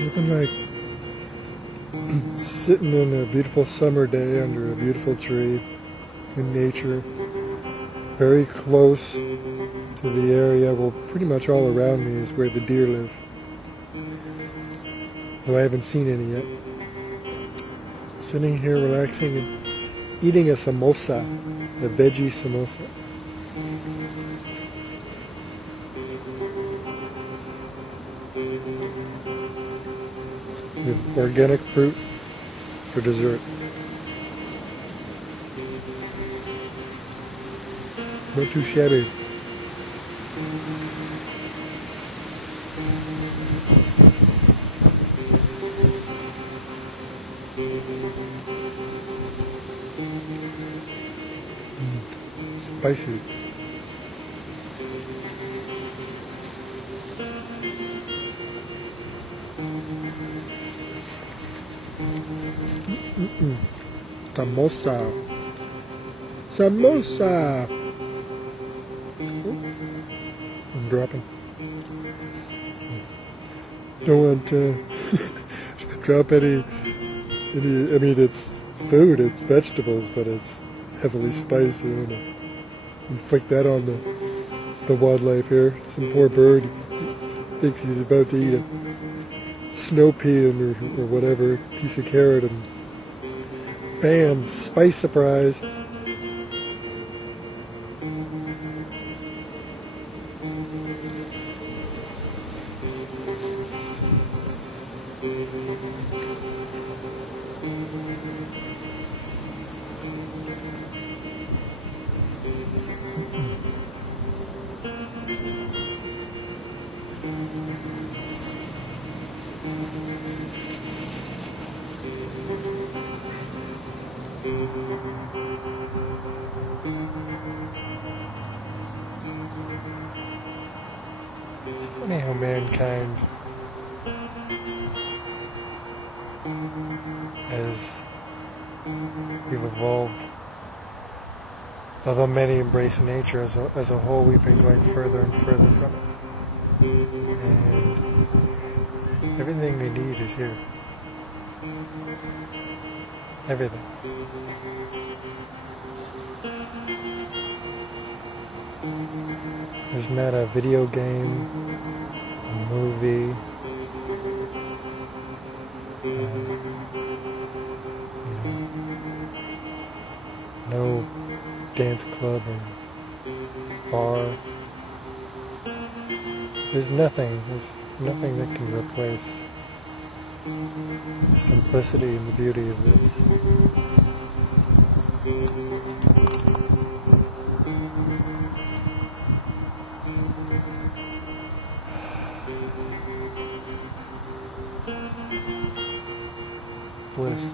Nothing like sitting in a beautiful summer day under a beautiful tree in nature, very close to the area. Well, pretty much all around me is where the deer live, though I haven't seen any yet. Sitting here relaxing and eating a samosa, a veggie samosa. With organic fruit for dessert. Not too shabby. Spicy. Samosa. Samosa. I'm dropping. Don't want to drop any. I mean, it's food. It's vegetables, but it's heavily spiced. You know, inflict that on the wildlife here. Some poor bird thinks he's about to eat a snow pea or whatever, piece of carrot, and bam, spice surprise. It's funny how mankind as we've evolved, although many embrace nature as a whole, we've been going further and further from it. And everything we need is here. Everything. There's not a video game, a movie, no dance club or bar. There's nothing that can replace the simplicity and the beauty of this. Bliss.